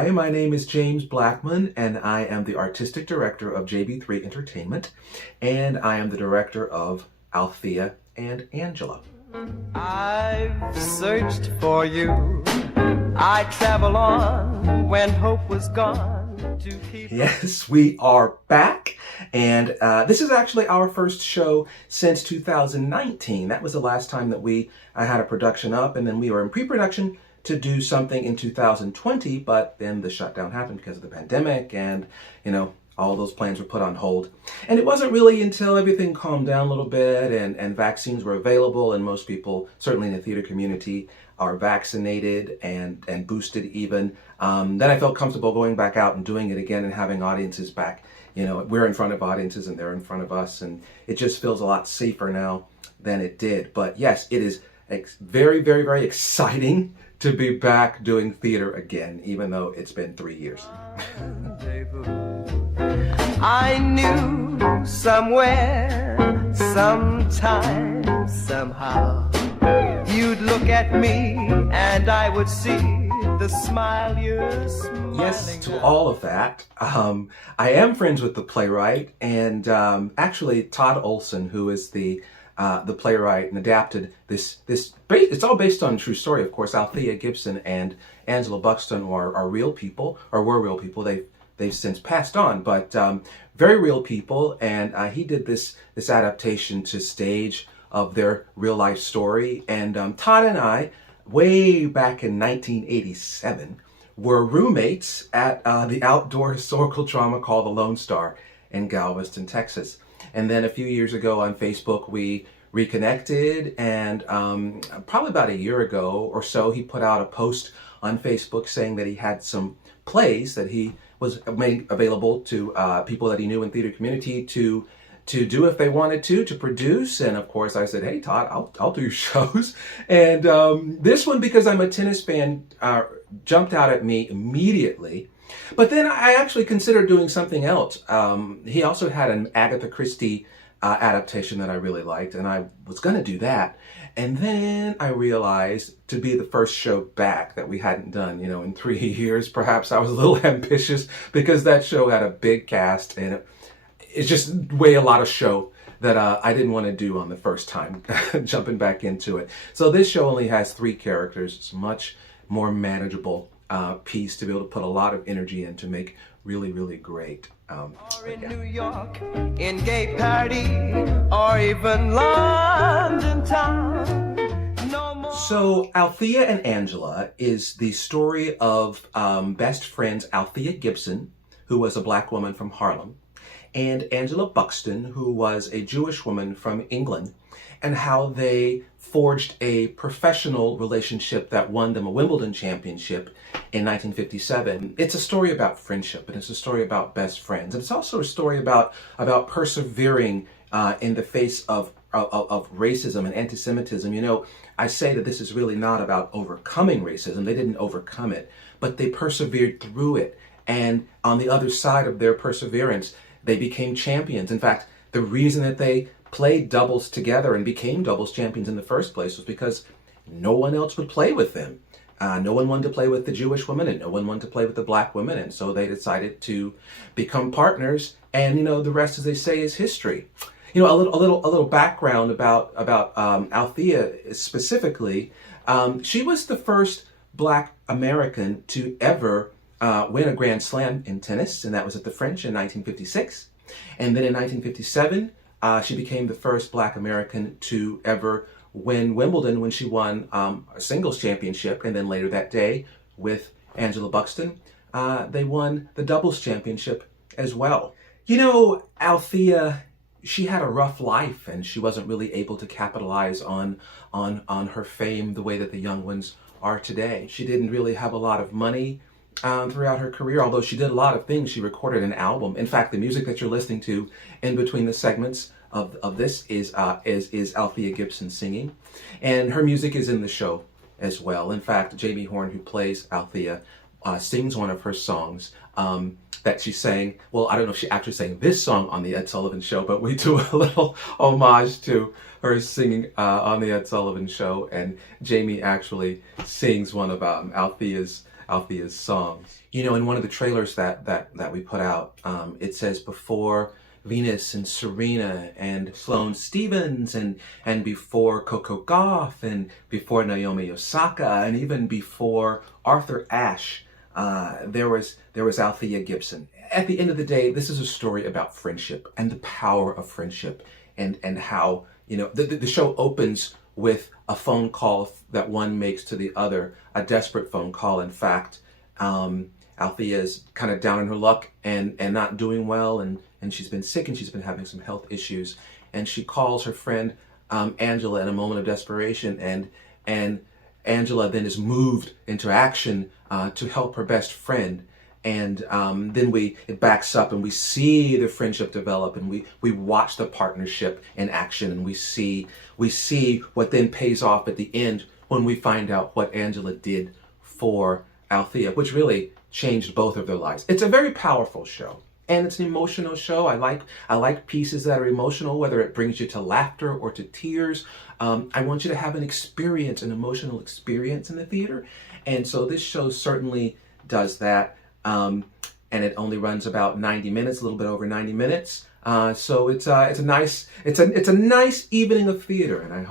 Hi, my name is James Blackmon, and I am the Artistic Director of JB3 Entertainment, and I am the Director of Althea and Angela. I've searched for you. I travel on when hope was gone. Yes, we are back, and this is actually our first show since 2019. That was the last time that we had a production up, and then we were in pre-production to do something in 2020, but then the shutdown happened because of the pandemic, and all those plans were put on hold. And it wasn't really until everything calmed down a little bit and vaccines were available, and most people, certainly in the theater community, are vaccinated and boosted even, then I felt comfortable going back out and doing it again and having audiences back. We're in front of audiences and they're in front of us, and it just feels a lot safer now than it did. But yes, it is very, very, very exciting to be back doing theater again, even though it's been 3 years. I knew somewhere, sometime, somehow, you'd look at me and I would see the smile you're smiling. Yes, to all of that. I am friends with the playwright, and actually Todd Olson, who is the playwright and adapted this. It's all based on a true story, of course. Althea Gibson and Angela Buxton are real people, or were real people. They've since passed on, but very real people. And he did this adaptation to stage of their real life story. And Todd and I, way back in 1987, were roommates at the outdoor historical drama called The Lone Star in Galveston, Texas. And then a few years ago on Facebook, we reconnected, and probably about a year ago or so, he put out a post on Facebook saying that he had some plays that he was made available to people that he knew in theater community to do if they wanted to produce. And of course I said, hey Todd, I'll do your shows. And this one, because I'm a tennis fan, jumped out at me immediately. But then I actually considered doing something else. He also had an Agatha Christie adaptation that I really liked, and I was going to do that. And then I realized, to be the first show back that we hadn't done, in 3 years, perhaps I was a little ambitious, because that show had a big cast, and it's just way a lot of show that I didn't want to do on the first time, jumping back into it. So this show only has 3 characters. It's much more manageable piece to be able to put a lot of energy in to make really, really great. Or in New York, in gay party, or even London town. No more. So Althea and Angela is the story of best friends Althea Gibson, who was a black woman from Harlem, and Angela Buxton, who was a Jewish woman from England, and how they forged a professional relationship that won them a Wimbledon championship in 1957. It's a story about friendship, and it's a story about best friends. And it's also a story about persevering in the face of racism and anti-Semitism. I say that this is really not about overcoming racism. They didn't overcome it, but they persevered through it. And on the other side of their perseverance, they became champions. In fact, the reason that they played doubles together and became doubles champions in the first place was because no one else would play with them. No one wanted to play with the Jewish woman, and no one wanted to play with the black women, and so they decided to become partners. And the rest, as they say, is history. A little background about Althea specifically. She was the first black American to ever win a Grand Slam in tennis, and that was at the French in 1956. And then in 1957, she became the first black American to ever win Wimbledon when she won a singles championship. And then later that day, with Angela Buxton, they won the doubles championship as well. Althea, she had a rough life, and she wasn't really able to capitalize on her fame the way that the young ones are today. She didn't really have a lot of money throughout her career, although she did a lot of things. She recorded an album. In fact, the music that you're listening to in between the segments of this is Althea Gibson singing, and her music is in the show as well. In fact, Jamie Horn, who plays Althea, sings one of her songs that she sang. Well, I don't know if she actually sang this song on the Ed Sullivan Show, but we do a little homage to her singing on the Ed Sullivan Show, and Jamie actually sings one of Althea's Althea's songs. You know, in one of the trailers that we put out, it says before Venus and Serena and Sloane Stevens and before Coco Gauff and before Naomi Osaka and even before Arthur Ashe, there was Althea Gibson. At the end of the day, this is a story about friendship and the power of friendship and how, you know, the show opens with a phone call that one makes to the other, a desperate phone call. In fact, Althea is kind of down in her luck and not doing well, and she's been sick and she's been having some health issues. And she calls her friend Angela in a moment of desperation, and Angela then is moved into action to help her best friend. And then it backs up and we see the friendship develop, and we watch the partnership in action, and we see what then pays off at the end when we find out what Angela did for Althea, which really changed both of their lives. It's a very powerful show, and it's an emotional show. I like pieces that are emotional, whether it brings you to laughter or to tears. I want you to have an emotional experience in the theater, and so this show certainly does that. And it only runs about 90 minutes, a little bit over 90 minutes. So it's a nice evening of theater, and I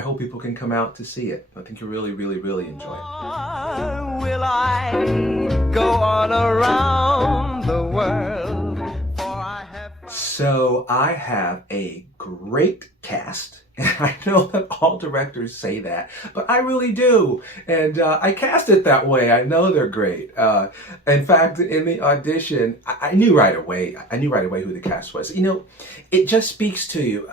hope people can come out to see it. I think you'll really enjoy it. Will I go on around the world? For I have. So I have a great cast. And I know that all directors say that, but I really do. And I cast it that way. I know they're great. In fact, in the audition, I knew right away who the cast was. You know, it just speaks to you.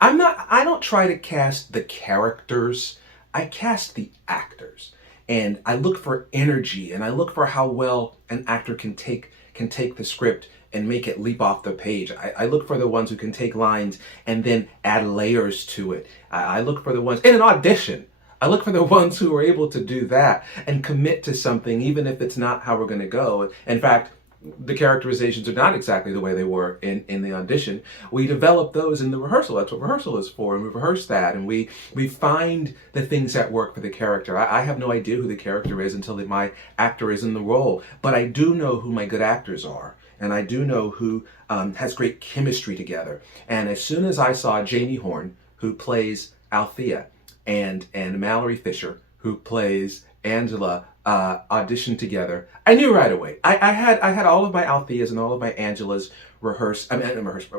I don't try to cast the characters. I cast the actors. And I look for energy, and I look for how well an actor can take the script and make it leap off the page. I look for the ones who can take lines and then add layers to it. I look for the ones in an audition. I look for the ones who are able to do that and commit to something, even if it's not how we're going to go. In fact, the characterizations are not exactly the way they were in the audition. We develop those in the rehearsal. That's what rehearsal is for, and we rehearse that, and we find the things that work for the character. I have no idea who the character is until my actor is in the role, but I do know who my good actors are. And I do know who has great chemistry together. And as soon as I saw Jamie Horn, who plays Althea, and Mallory Fisher, who plays Angela, audition together, I knew right away. I had all of my Altheas and all of my Angelas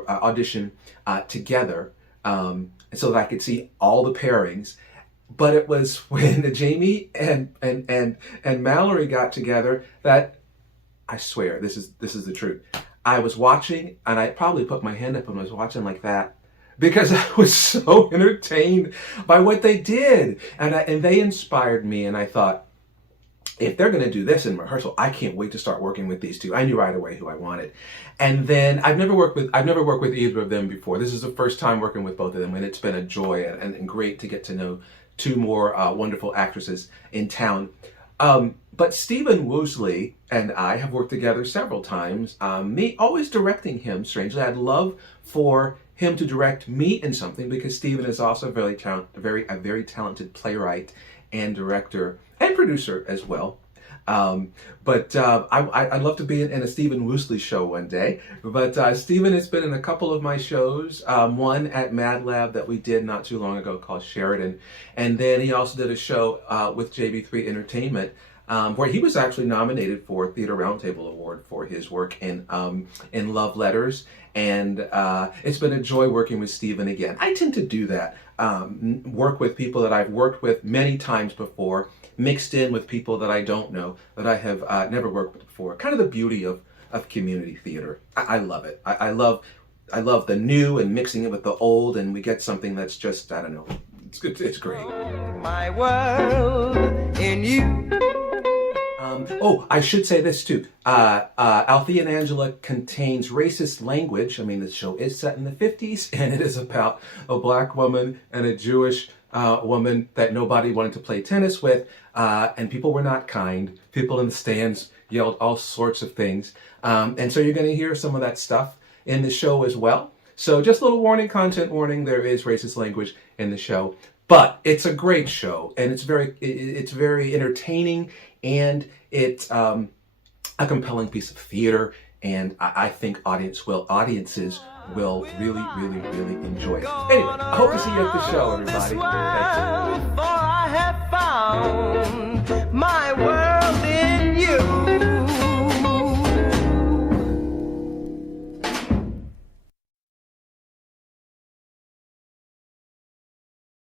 audition together, so that I could see all the pairings. But it was when Jamie and Mallory got together that, I swear, this is the truth. I was watching, and I probably put my hand up and was watching like that because I was so entertained by what they did, and they inspired me. And I thought, if they're going to do this in rehearsal, I can't wait to start working with these two. I knew right away who I wanted. And then I've never worked with either of them before. This is the first time working with both of them, and it's been a joy and great to get to know two more wonderful actresses in town. But Stephen Woosley and I have worked together several times, me always directing him, strangely. I'd love for him to direct me in something, because Stephen is also a very talented playwright and director and producer as well. But I'd love to be in a Stephen Woosley show one day. But Stephen has been in a couple of my shows, one at Mad Lab that we did not too long ago called Sheridan. And then he also did a show with JB3 Entertainment, where he was actually nominated for Theater Roundtable Award for his work in Love Letters. And it's been a joy working with Stephen again. I tend to do that, work with people that I've worked with many times before, mixed in with people that I don't know, that I have never worked with before. Kind of the beauty of community theater. I love it. I love the new and mixing it with the old, and we get something that's just, I don't know, it's good. It's great. My world in you. I should say this too. Althea and Angela contains racist language. I mean, the show is set in the 50s, and it is about a black woman and a Jewish woman that nobody wanted to play tennis with, and people were not kind. People in the stands yelled all sorts of things. And so you're going to hear some of that stuff in the show as well. So just a little warning, content warning, there is racist language in the show. But it's a great show, and it's very entertaining, and it's a compelling piece of theater, and I think audiences will really, really, really enjoy it. Anyway, I hope to see you at the show, everybody. Thanks. For I have found my world